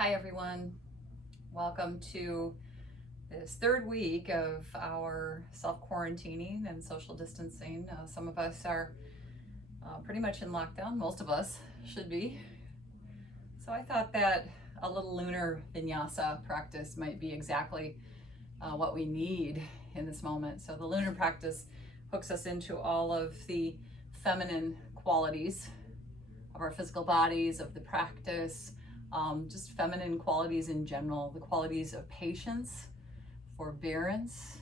Hi everyone, welcome to this third week of our self-quarantining and social distancing. Some of us are pretty much in lockdown, most of us should be. So I thought that a little lunar vinyasa practice might be exactly what we need in this moment. So the lunar practice hooks us into all of the feminine qualities of our physical bodies, of the practice, just feminine qualities in general, the qualities of patience, forbearance,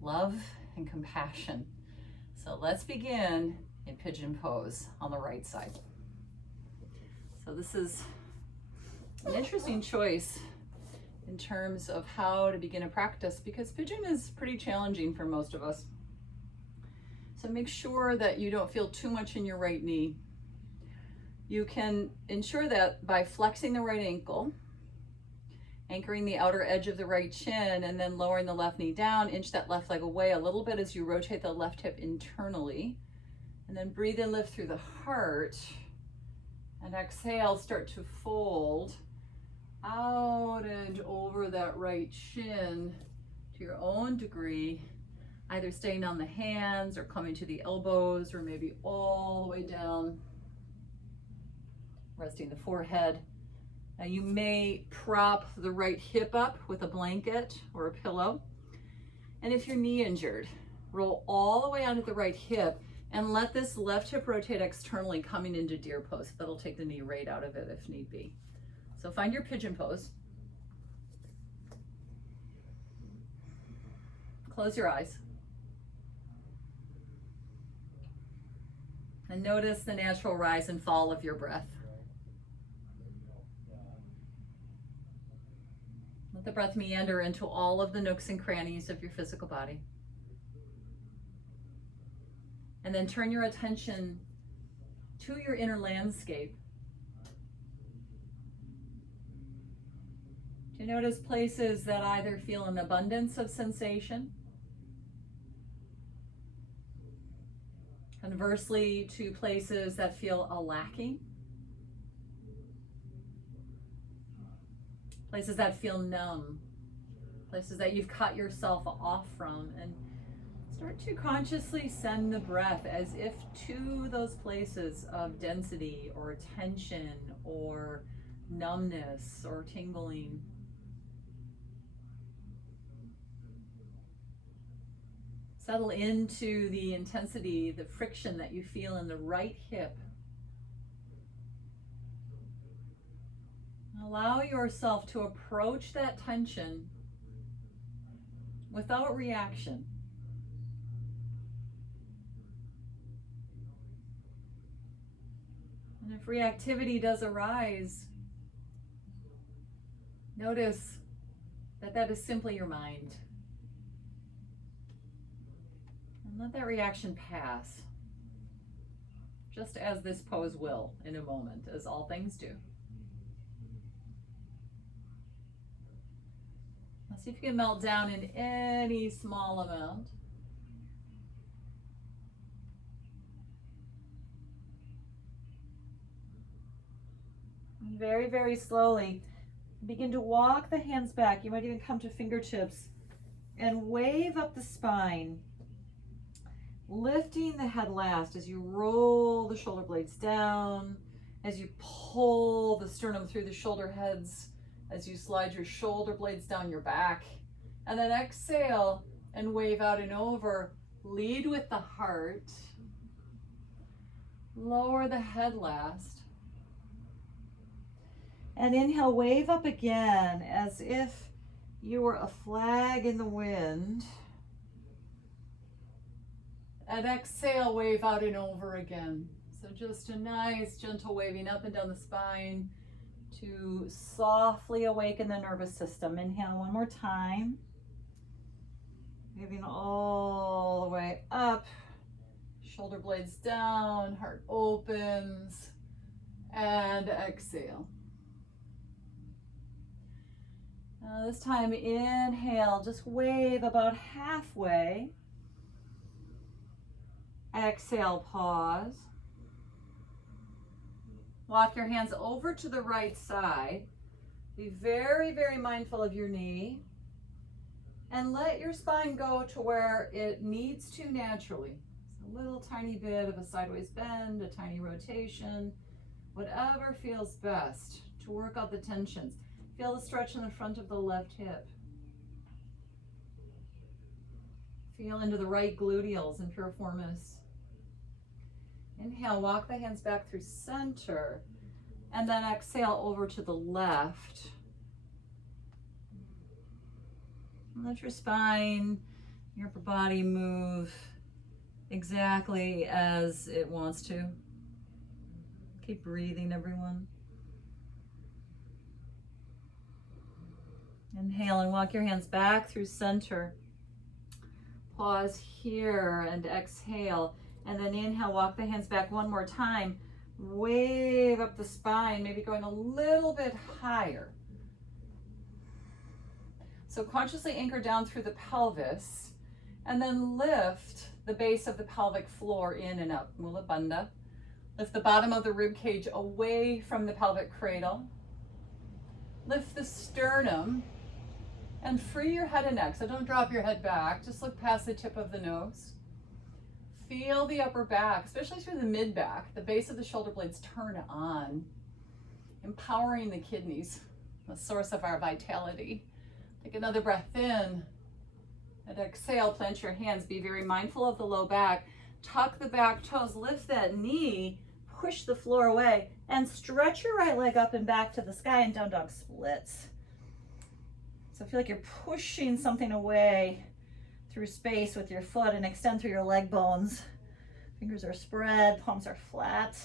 love, and compassion. So let's begin in pigeon pose on the right side. So this is an interesting choice in terms of how to begin a practice because pigeon is pretty challenging for most of us. So make sure that you don't feel too much in your right knee. You can ensure that by flexing the right ankle, anchoring the outer edge of the right shin, and then lowering the left knee down, inch that left leg away a little bit as you rotate the left hip internally. And then breathe and lift through the heart. And exhale, start to fold out and over that right shin to your own degree, either staying on the hands or coming to the elbows or maybe all the way down. Resting the forehead. Now you may prop the right hip up with a blanket or a pillow. And if you're knee injured, roll all the way onto the right hip and let this left hip rotate externally coming into deer pose. That'll take the knee right out of it if need be. So find your pigeon pose. Close your eyes. And notice the natural rise and fall of your breath. Let the breath meander into all of the nooks and crannies of your physical body. And then turn your attention to your inner landscape. Do you notice places that either feel an abundance of sensation? Conversely, to places that feel a lacking? Places that feel numb, places that you've cut yourself off from, and start to consciously send the breath as if to those places of density or tension or numbness or tingling. Settle into the intensity, the friction that you feel in the right hip. Allow yourself to approach that tension without reaction. And if reactivity does arise, notice that that is simply your mind. And let that reaction pass, just as this pose will in a moment, as all things do. See if you can melt down in any small amount. And very, very slowly, begin to walk the hands back. You might even come to fingertips and wave up the spine, lifting the head last as you roll the shoulder blades down, as you pull the sternum through the shoulder heads, as you slide your shoulder blades down your back, and then exhale and wave out and over. Lead with the heart. Lower the head last. And inhale, wave up again as if you were a flag in the wind. And exhale, wave out and over again. So just a nice gentle waving up and down the spine to softly awaken the nervous system. Inhale one more time. Moving all the way up. Shoulder blades down, heart opens, and exhale. Now this time, inhale, just wave about halfway. Exhale, pause. Walk your hands over to the right side. Be very, very mindful of your knee and let your spine go to where it needs to naturally. A little tiny bit of a sideways bend, a tiny rotation, whatever feels best to work out the tensions. Feel the stretch in the front of the left hip. Feel into the right gluteals and piriformis. Inhale, walk the hands back through center, and then exhale over to the left. Let your spine, your upper body move exactly as it wants to. Keep breathing, everyone. Inhale and walk your hands back through center. Pause here and exhale. And then inhale, walk the hands back one more time. Wave up the spine, maybe going a little bit higher. So consciously anchor down through the pelvis and then lift the base of the pelvic floor in and up. Mula Bandha. Lift the bottom of the rib cage away from the pelvic cradle. Lift the sternum and free your head and neck. So don't drop your head back. Just look past the tip of the nose. Feel the upper back, especially through the mid back. The base of the shoulder blades turn on, empowering the kidneys, the source of our vitality. Take another breath in and exhale. Plant your hands. Be very mindful of the low back. Tuck the back toes. Lift that knee. Push the floor away and stretch your right leg up and back to the sky and down dog splits. So feel like you're pushing something away through space with your foot and extend through your leg bones. Fingers are spread, palms are flat.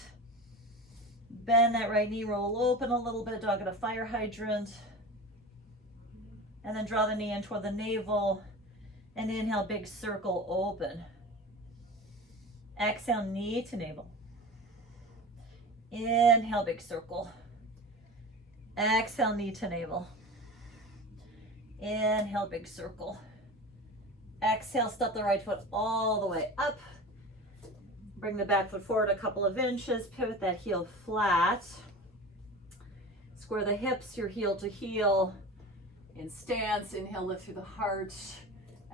Bend that right knee, roll open a little bit, dog at a fire hydrant. And then draw the knee in toward the navel and inhale, big circle open. Exhale, knee to navel. Inhale, big circle. Exhale, knee to navel. Inhale, big circle. Exhale, step the right foot all the way up. Bring the back foot forward a couple of inches. Pivot that heel flat. Square the hips, your heel to heel. In stance, inhale, lift through the heart.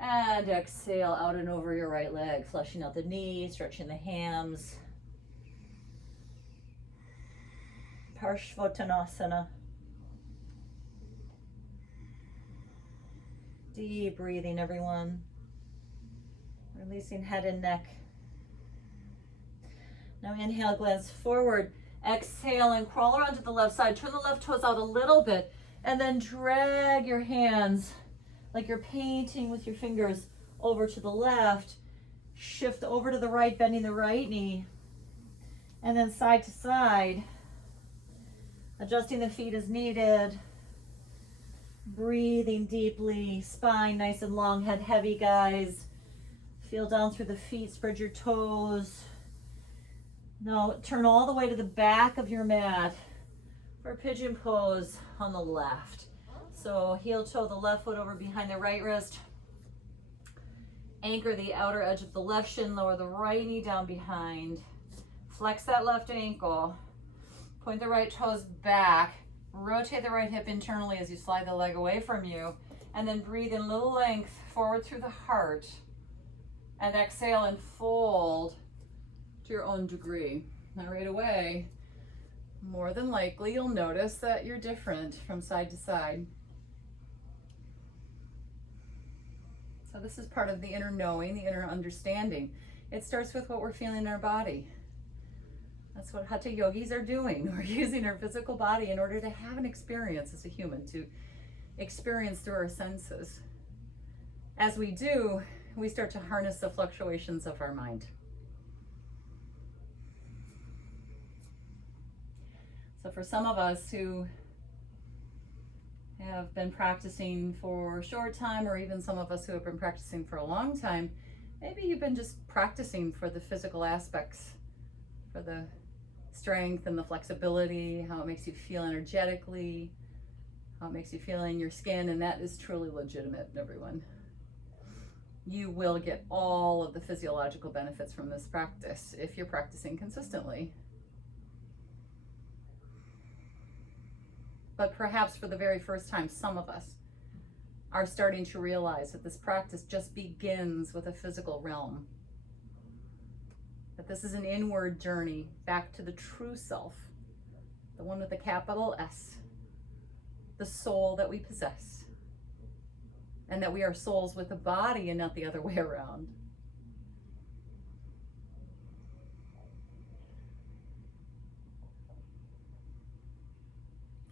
And exhale, out and over your right leg. Flushing out the knee, stretching the hams. Parshvottanasana. Deep breathing, everyone. Releasing head and neck. Now inhale, glance forward. Exhale and crawl around to the left side. Turn the left toes out a little bit and then drag your hands like you're painting with your fingers over to the left. Shift over to the right, bending the right knee. And then side to side. Adjusting the feet as needed. Breathing deeply. Spine nice and long, head heavy, guys. Feel down through the feet, spread your toes. Now turn all the way to the back of your mat for pigeon pose on the left. So heel toe the left foot over behind the right wrist. Anchor the outer edge of the left shin, lower the right knee down behind. Flex that left ankle. Point the right toes back. Rotate the right hip internally as you slide the leg away from you. And then breathe in a little length forward through the heart. And exhale and fold to your own degree. Now right away, more than likely you'll notice that you're different from side to side. So this is part of the inner knowing, the inner understanding. It starts with what we're feeling in our body. That's what Hatha yogis are doing. We're using our physical body in order to have an experience as a human, to experience through our senses. As we do, we start to harness the fluctuations of our mind. So for some of us who have been practicing for a short time, or even some of us who have been practicing for a long time, maybe you've been just practicing for the physical aspects, for the strength and the flexibility, how it makes you feel energetically, how it makes you feel in your skin, and that is truly legitimate, everyone. You will get all of the physiological benefits from this practice if you're practicing consistently. But perhaps for the very first time, some of us are starting to realize that this practice just begins with a physical realm. That this is an inward journey back to the true self, the one with a capital S, the soul that we possess, and that we are souls with a body and not the other way around.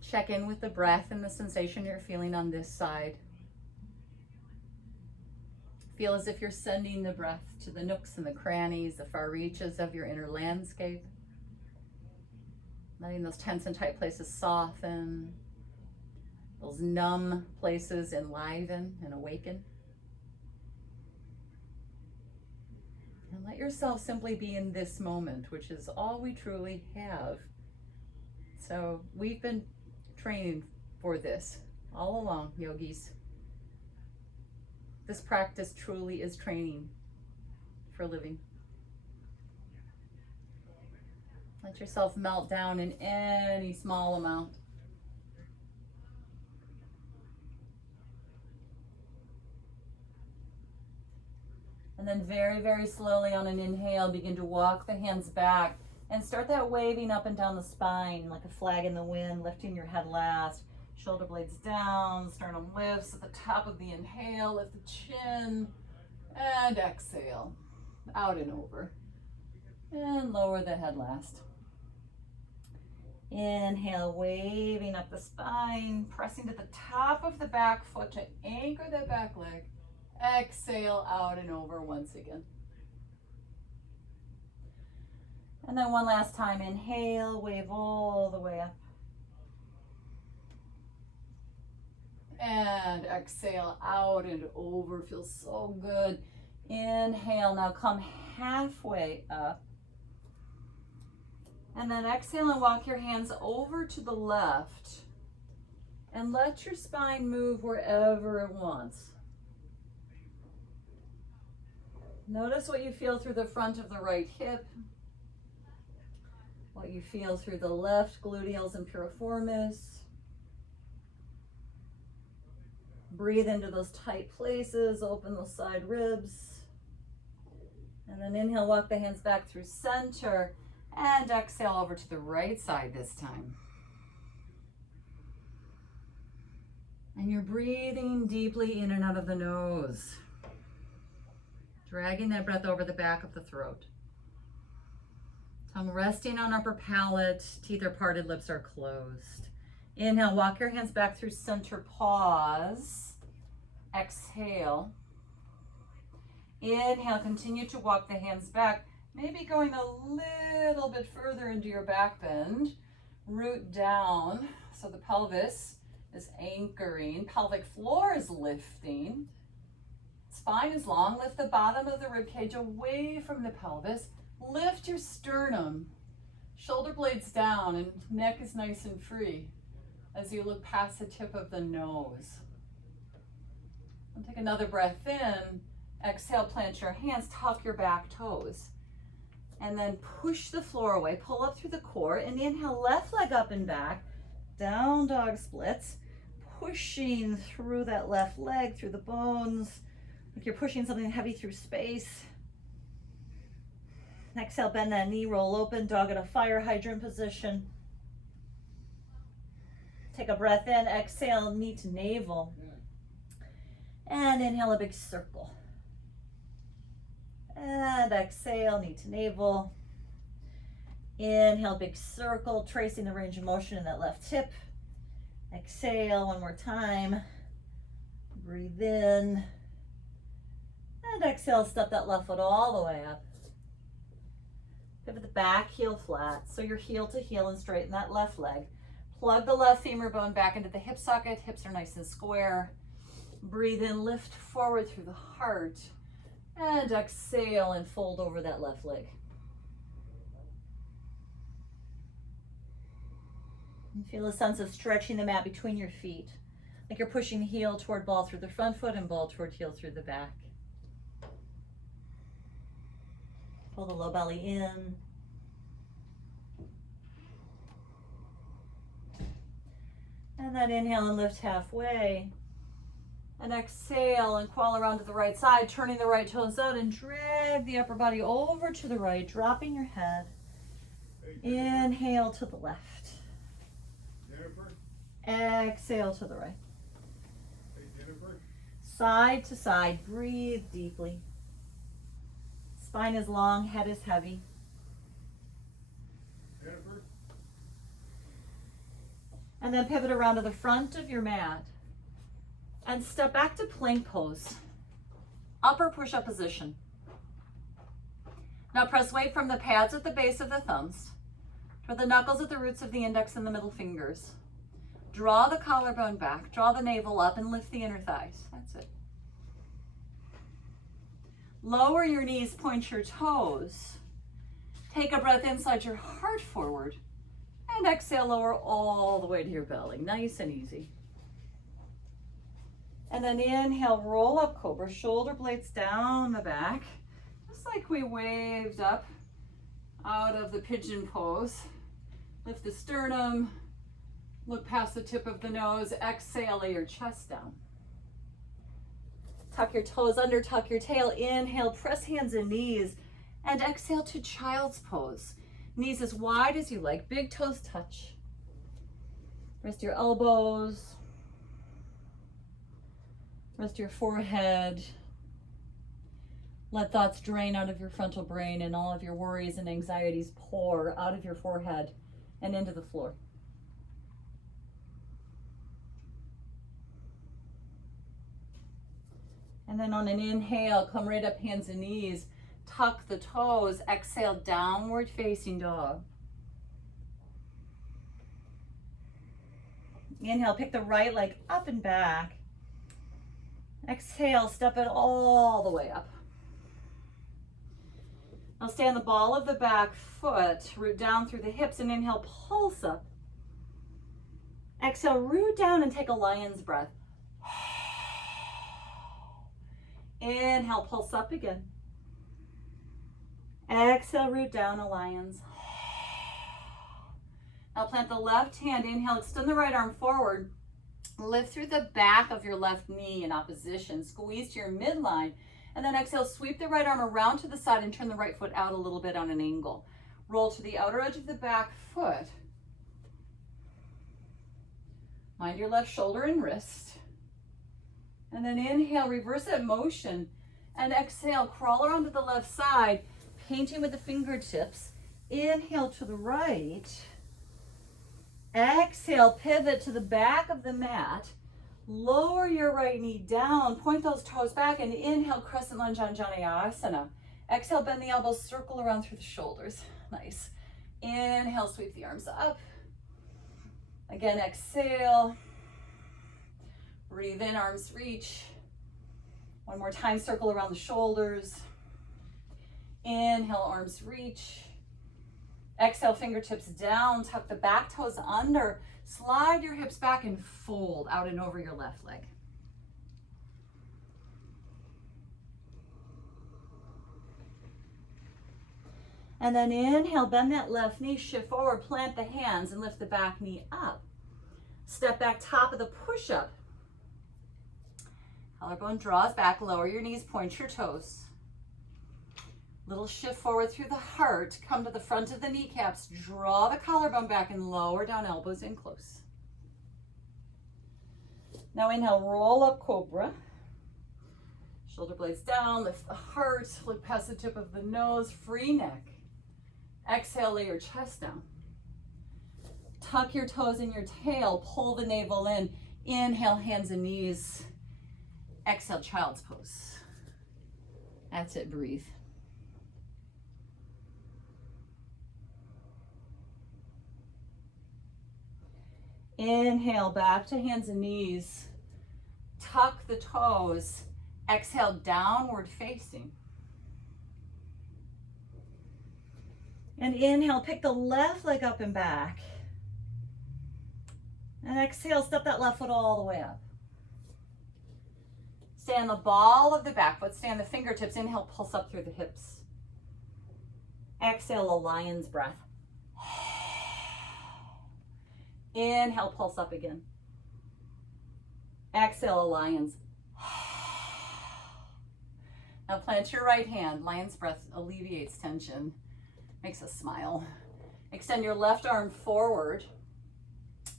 Check in with the breath and the sensation you're feeling on this side. Feel as if you're sending the breath to the nooks and the crannies, the far reaches of your inner landscape. Letting those tense and tight places soften. Those numb places enliven and awaken. And let yourself simply be in this moment, which is all we truly have. So we've been training for this all along, yogis. This practice truly is training for living. Let yourself melt down in any small amount. And then very, very slowly on an inhale, begin to walk the hands back and start that waving up and down the spine like a flag in the wind, lifting your head last. Shoulder blades down, sternum lifts at the top of the inhale, lift the chin, and exhale, out and over. And lower the head last. Inhale, waving up the spine, pressing to the top of the back foot to anchor that back leg. Exhale, out and over once again. And then one last time, inhale, wave all the way up. And exhale, out and over, feels so good. Inhale, now come halfway up. And then exhale and walk your hands over to the left. And let your spine move wherever it wants. Notice what you feel through the front of the right hip. What you feel through the left gluteals and piriformis. Breathe into those tight places, open those side ribs. And then inhale, walk the hands back through center. And exhale over to the right side this time. And you're breathing deeply in and out of the nose. Dragging that breath over the back of the throat. Tongue resting on upper palate, teeth are parted, lips are closed. Inhale, walk your hands back through center, pause. Exhale. Inhale, continue to walk the hands back, maybe going a little bit further into your back bend. Root down, so the pelvis is anchoring, pelvic floor is lifting. Spine is long, lift the bottom of the rib cage away from the pelvis. Lift your sternum, shoulder blades down, and neck is nice and free as you look past the tip of the nose. And take another breath in. Exhale, plant your hands, tuck your back toes. And then push the floor away, pull up through the core, and inhale, left leg up and back, down dog splits, pushing through that left leg, through the bones, like you're pushing something heavy through space. Exhale, bend that knee, roll open, dog at a fire hydrant position. Take a breath in, exhale, knee to navel. And inhale, a big circle. And exhale, knee to navel. Inhale, big circle, tracing the range of motion in that left hip. Exhale, one more time. Breathe in. And exhale, step that left foot all the way up. Pivot the back heel flat, so you're heel to heel and straighten that left leg. Plug the left femur bone back into the hip socket. Hips are nice and square. Breathe in, lift forward through the heart. And exhale and fold over that left leg. And feel a sense of stretching the mat between your feet. Like you're pushing heel toward ball through the front foot and ball toward heel through the back. Pull the low belly in. then inhale and lift halfway. And exhale and crawl around to the right side, turning the right toes out and drag the upper body over to the right, dropping your head. Inhale to the left. Jennifer. Exhale to the right. Hey, Jennifer. Side to side, breathe deeply. Spine is long, head is heavy. Jennifer. And then pivot around to the front of your mat. And step back to plank pose. Upper push-up position. Now press weight from the pads at the base of the thumbs toward the knuckles at the roots of the index and the middle fingers. Draw the collarbone back, draw the navel up, and lift the inner thighs. That's it. Lower your knees, point your toes. Take a breath inside your heart forward. And exhale, lower all the way to your belly. Nice and easy. And then inhale, roll up cobra, shoulder blades down the back, just like we waved up out of the pigeon pose. Lift the sternum, look past the tip of the nose, exhale, lay your chest down. Tuck your toes under, tuck your tail, inhale, press hands and knees, and exhale to child's pose. Knees as wide as you like, big toes touch. Rest your elbows. Rest your forehead. Let thoughts drain out of your frontal brain and all of your worries and anxieties pour out of your forehead and into the floor. And then on an inhale, come right up, hands and knees. Tuck the toes. Exhale, downward facing dog. Inhale, pick the right leg up and back. Exhale, step it all the way up. Now stay on the ball of the back foot, root down through the hips, and inhale, pulse up. Exhale, root down and take a lion's breath. Inhale, pulse up again. Exhale, root down, a lion's. Now plant the left hand, inhale, extend the right arm forward. Lift through the back of your left knee in opposition. Squeeze to your midline. And then exhale, sweep the right arm around to the side and turn the right foot out a little bit on an angle. Roll to the outer edge of the back foot. Mind your left shoulder and wrist. And then inhale, reverse that motion. And exhale, crawl around to the left side, painting with the fingertips. Inhale to the right. Exhale, pivot to the back of the mat. Lower your right knee down, point those toes back, and inhale, crescent lunge on Janayasana. Exhale, bend the elbows, circle around through the shoulders. Nice. Inhale, sweep the arms up. Again, exhale. Breathe in, arms reach. One more time, circle around the shoulders. Inhale, arms reach. Exhale, fingertips down, tuck the back toes under, slide your hips back and fold out and over your left leg. And then inhale, bend that left knee, shift forward, plant the hands and lift the back knee up. Step back, top of the push-up. Collarbone draws back, lower your knees, point your toes. Little shift forward through the heart, come to the front of the kneecaps, draw the collarbone back and lower down, elbows in close. Now inhale, roll up cobra. Shoulder blades down, lift the heart, look past the tip of the nose, free neck. Exhale, lay your chest down. Tuck your toes in your tail, pull the navel in. Inhale, hands and knees. Exhale, child's pose. That's it, breathe. Inhale, back to hands and knees. Tuck the toes. Exhale, downward facing. And inhale, pick the left leg up and back. And exhale, step that left foot all the way up. Stay on the ball of the back foot, stay on the fingertips. Inhale, pulse up through the hips. Exhale, a lion's breath. Inhale, pulse up again. Exhale, Lions. Now plant your right hand. Lion's breath alleviates tension, makes us smile. Extend your left arm forward.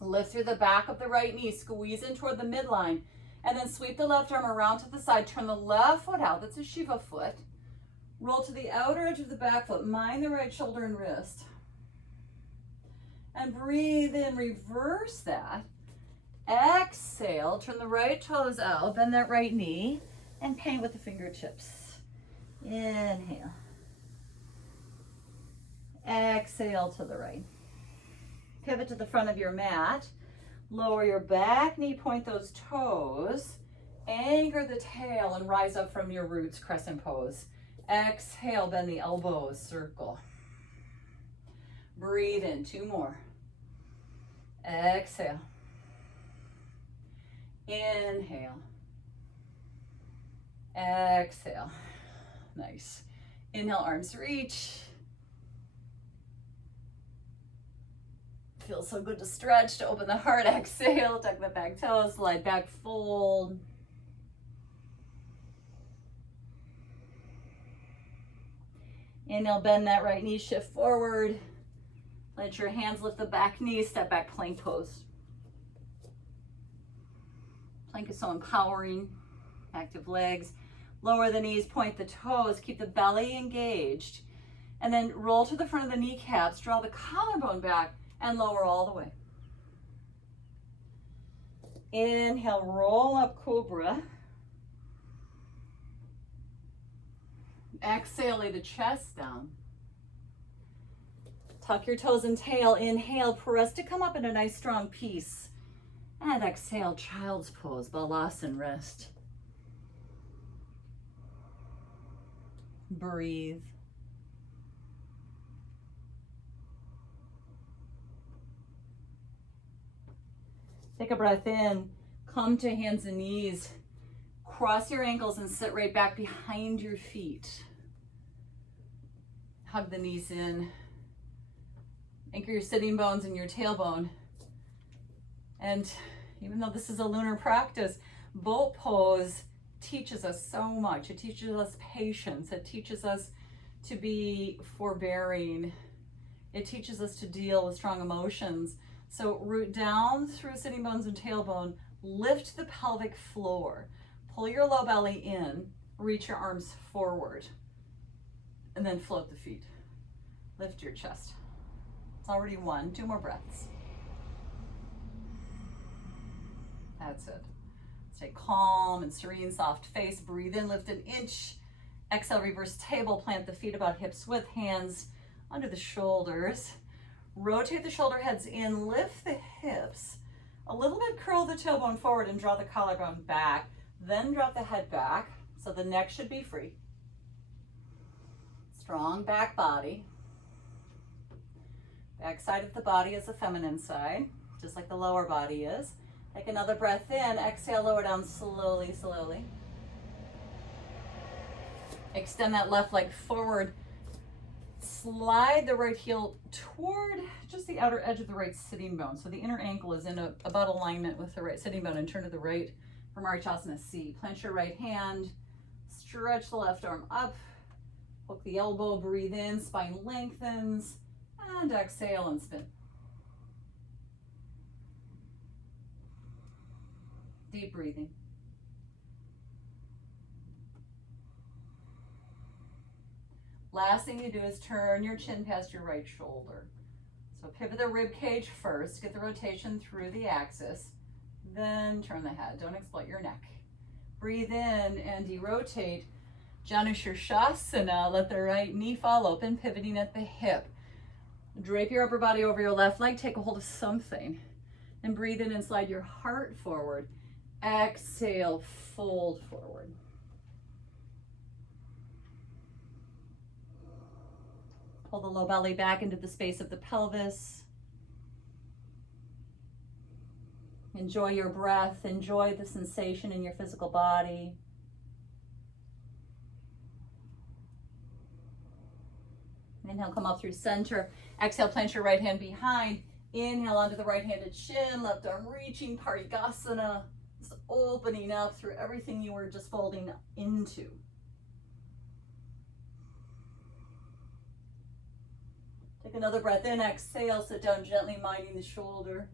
Lift through the back of the right knee. Squeeze in toward the midline. And then sweep the left arm around to the side. Turn the left foot out. That's a Shiva foot. Roll to the outer edge of the back foot. Mind the right shoulder and wrist. And breathe in. Reverse that. Exhale. Turn the right toes out. Bend that right knee. And paint with the fingertips. Inhale. Exhale to the right. Pivot to the front of your mat. Lower your back knee, point those toes. Anchor the tail and rise up from your roots, crescent pose. Exhale, bend the elbows, circle. Breathe in, 2 more. Exhale. Inhale. Exhale. Nice. Inhale, arms reach. Feels so good to stretch, to open the heart. Exhale, tuck the back toes, slide back, fold. Inhale, bend that right knee, shift forward. Let your hands lift the back knee, step back, plank pose. Plank is so empowering. Active legs. Lower the knees, point the toes, keep the belly engaged. And then roll to the front of the kneecaps, draw the collarbone back, and lower all the way. Inhale, roll up, cobra. Exhale, lay the chest down. Tuck your toes and tail. Inhale, press to come up in a nice strong piece. And exhale, child's pose, balasana, rest. Breathe. Take a breath in, come to hands and knees. Cross your ankles and sit right back behind your feet. Hug the knees in. Anchor your sitting bones and your tailbone. And even though this is a lunar practice, boat pose teaches us so much. It teaches us patience. It teaches us to be forbearing. It teaches us to deal with strong emotions. So root down through sitting bones and tailbone, lift the pelvic floor, pull your low belly in, reach your arms forward, and then float the feet. Lift your chest. It's already 1, 2 more breaths. That's it. Stay calm and serene, soft face. Breathe in, lift an inch. Exhale, reverse table. Plant the feet about hips width, hands under the shoulders. Rotate the shoulder heads in, lift the hips. A little bit curl the tailbone forward and draw the collarbone back. Then drop the head back, so the neck should be free. Strong back body. Back side of the body is the feminine side, just like the lower body is. Take another breath in, exhale, lower down slowly, slowly. Extend that left leg forward. Slide the right heel toward just the outer edge of the right sitting bone. So the inner ankle is in about alignment with the right sitting bone, and turn to the right for Marichyasana C. Plant your right hand, stretch the left arm up, hook the elbow, breathe in, spine lengthens, and exhale and spin. Deep breathing. Last thing you do is turn your chin past your right shoulder. So pivot the rib cage first, get the rotation through the axis, then turn the head. Don't exploit your neck. Breathe in and derotate. Janu Shirshasana, let the right knee fall open, pivoting at the hip. Drape your upper body over your left leg, take a hold of something. And breathe in and slide your heart forward. Exhale, fold forward. Pull the low belly back into the space of the pelvis. Enjoy your breath. Enjoy the sensation in your physical body. Inhale, come up through center. Exhale, plant your right hand behind. Inhale onto the right-handed shin, left arm reaching, Parigasana. Just opening up through everything you were just folding into. Take another breath in, exhale, sit down gently, minding the shoulder.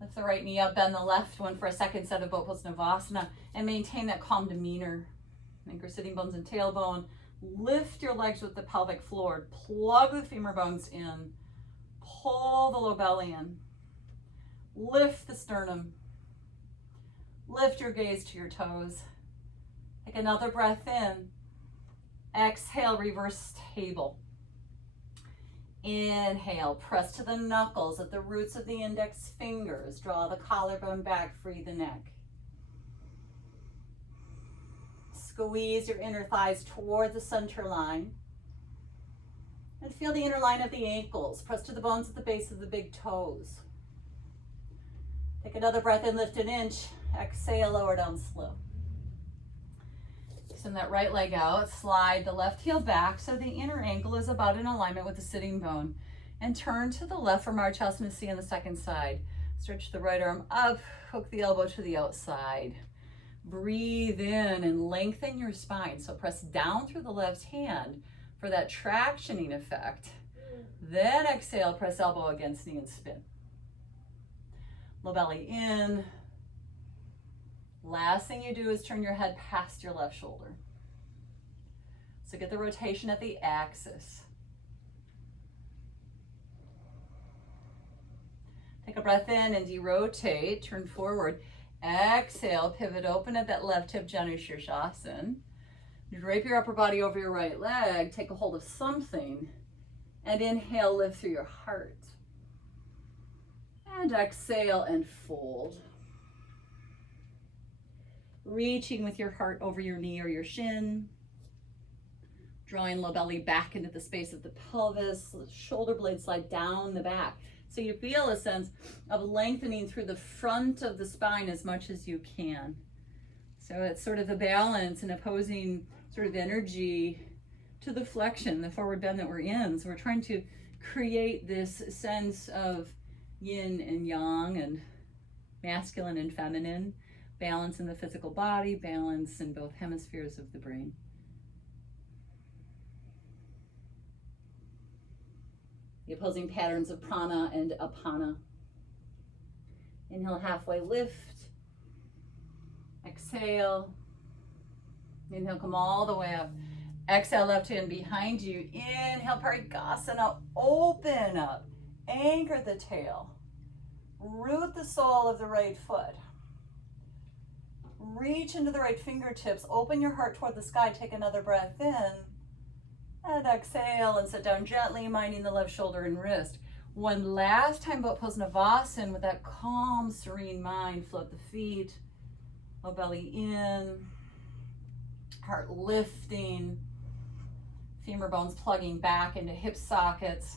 Lift the right knee up, bend the left one for a second set of boat pose Navasana, and maintain that calm demeanor. Anchor sitting bones and tailbone. Lift your legs with the pelvic floor. Plug the femur bones in. Pull the low belly in. Lift the sternum. Lift your gaze to your toes. Take another breath in. Exhale, reverse table. Inhale, press to the knuckles at the roots of the index fingers. Draw the collarbone back, free the neck. Squeeze your inner thighs toward the center line. And feel the inner line of the ankles. Press to the bones at the base of the big toes. Take another breath in, lift an inch. Exhale, lower down slow. Send that right leg out. Slide the left heel back so the inner ankle is about in alignment with the sitting bone. And turn to the left for Marchasana C on the second side. Stretch the right arm up, hook the elbow to the outside. Breathe in and lengthen your spine. So press down through the left hand for that tractioning effect. Then exhale, press elbow against knee and spin. Low belly in. Last thing you do is turn your head past your left shoulder. So get the rotation at the axis. Take a breath in and derotate, turn forward. Exhale, pivot open at that left hip, Janu Shirshasana. Drape your upper body over your right leg, take a hold of something, and inhale, lift through your heart. And exhale and fold. Reaching with your heart over your knee or your shin. Drawing low belly back into the space of the pelvis. Shoulder blades slide down the back. So you feel a sense of lengthening through the front of the spine as much as you can. So it's sort of the balance and opposing sort of energy to the flexion, the forward bend that we're in. So we're trying to create this sense of yin and yang and masculine and feminine, balance in the physical body, balance in both hemispheres of the brain. The opposing patterns of prana and apana. Inhale, halfway lift. Exhale. Inhale, come all the way up. Exhale, left hand behind you. Inhale, Parigasana, open up. Anchor the tail. Root the sole of the right foot. Reach into the right fingertips. Open your heart toward the sky. Take another breath in. And exhale and sit down gently, minding the left shoulder and wrist. One last time, boat pose Navasana with that calm, serene mind. Float the feet, low belly in, heart lifting, femur bones plugging back into hip sockets.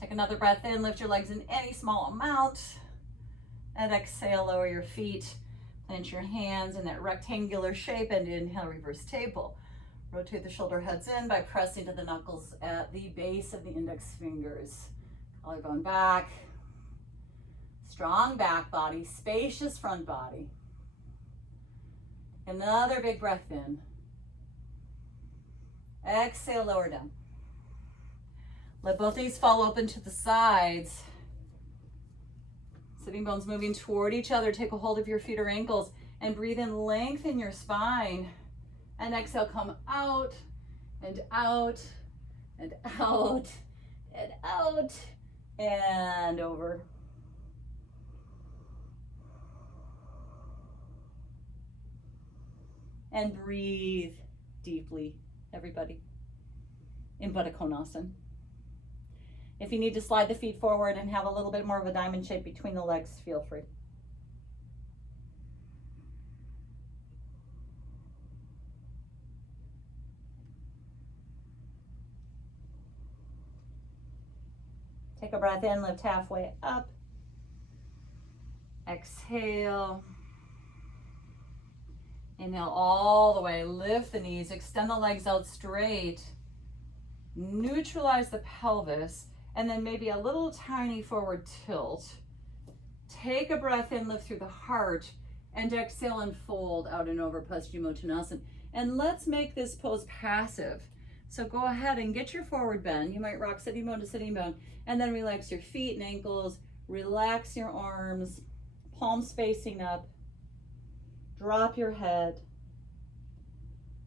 Take another breath in, lift your legs in any small amount. And exhale, lower your feet, plant your hands in that rectangular shape and inhale, reverse table. Rotate the shoulder heads in by pressing to the knuckles at the base of the index fingers. Collarbone back. Strong back body, spacious front body. Another big breath in. Exhale, lower down. Let both knees fall open to the sides. Sitting bones moving toward each other. Take a hold of your feet or ankles and breathe in, lengthen your spine. And exhale, come out and out and out and out and over. And breathe deeply, everybody, in Baddha Konasana. If you need to slide the feet forward and have a little bit more of a diamond shape between the legs, feel free. Take a breath in, lift halfway up. Exhale. Inhale all the way, lift the knees, extend the legs out straight. Neutralize the pelvis, and then maybe a little tiny forward tilt. Take a breath in, lift through the heart, and exhale and fold out and over Paschimottanasana. And let's make this pose passive. So go ahead and get your forward bend. You might rock sitting bone to sitting bone, and then relax your feet and ankles, relax your arms, palms facing up, drop your head,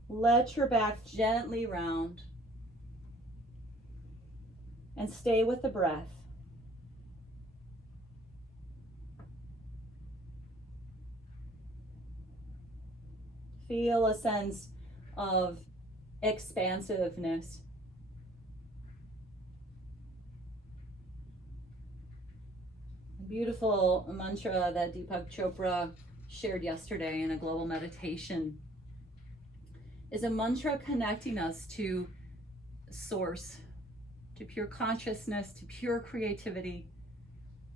let your back gently round, and stay with the breath. Feel a sense of expansiveness. A beautiful mantra that Deepak Chopra shared yesterday in a global meditation is a mantra connecting us to source, to pure consciousness, to pure creativity,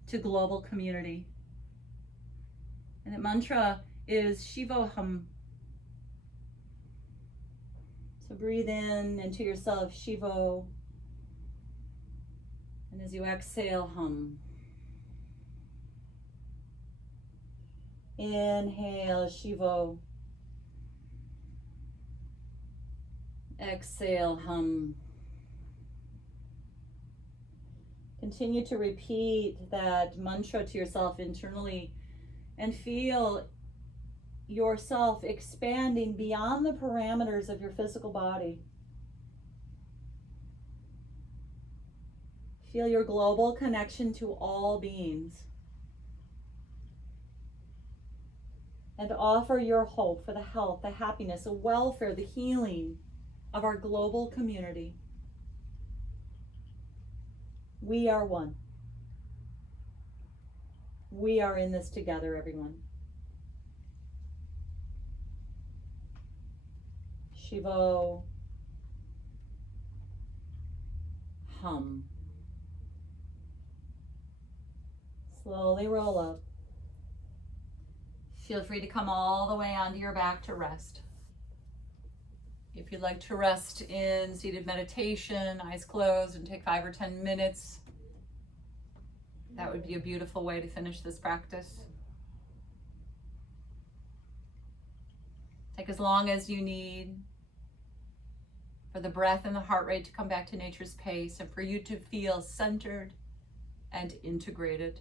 to global community. And the mantra is Shivoham. So breathe in into yourself, Shivo. And as you exhale, hum. Inhale, Shivo. Exhale, hum. Continue to repeat that mantra to yourself internally and feel yourself expanding beyond the parameters of your physical body. Feel your global connection to all beings. And offer your hope for the health, the happiness, the welfare, the healing of our global community. We are one. We are in this together, everyone. Shivo. Hum. Slowly roll up. Feel free to come all the way onto your back to rest. If you'd like to rest in seated meditation, eyes closed, and take 5 or 10 minutes, that would be a beautiful way to finish this practice. Take as long as you need for the breath and the heart rate to come back to nature's pace and for you to feel centered and integrated.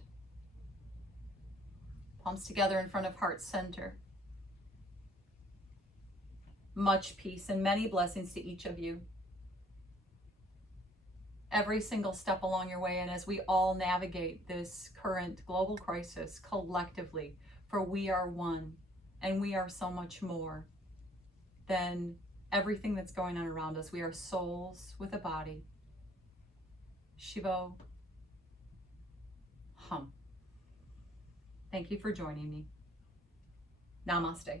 Palms together in front of heart center. Much peace and many blessings to each of you. Every single step along your way, and as we all navigate this current global crisis collectively, for we are one, and we are so much more than everything that's going on around us. We are souls with a body. Shivo. Hum. Thank you for joining me. Namaste.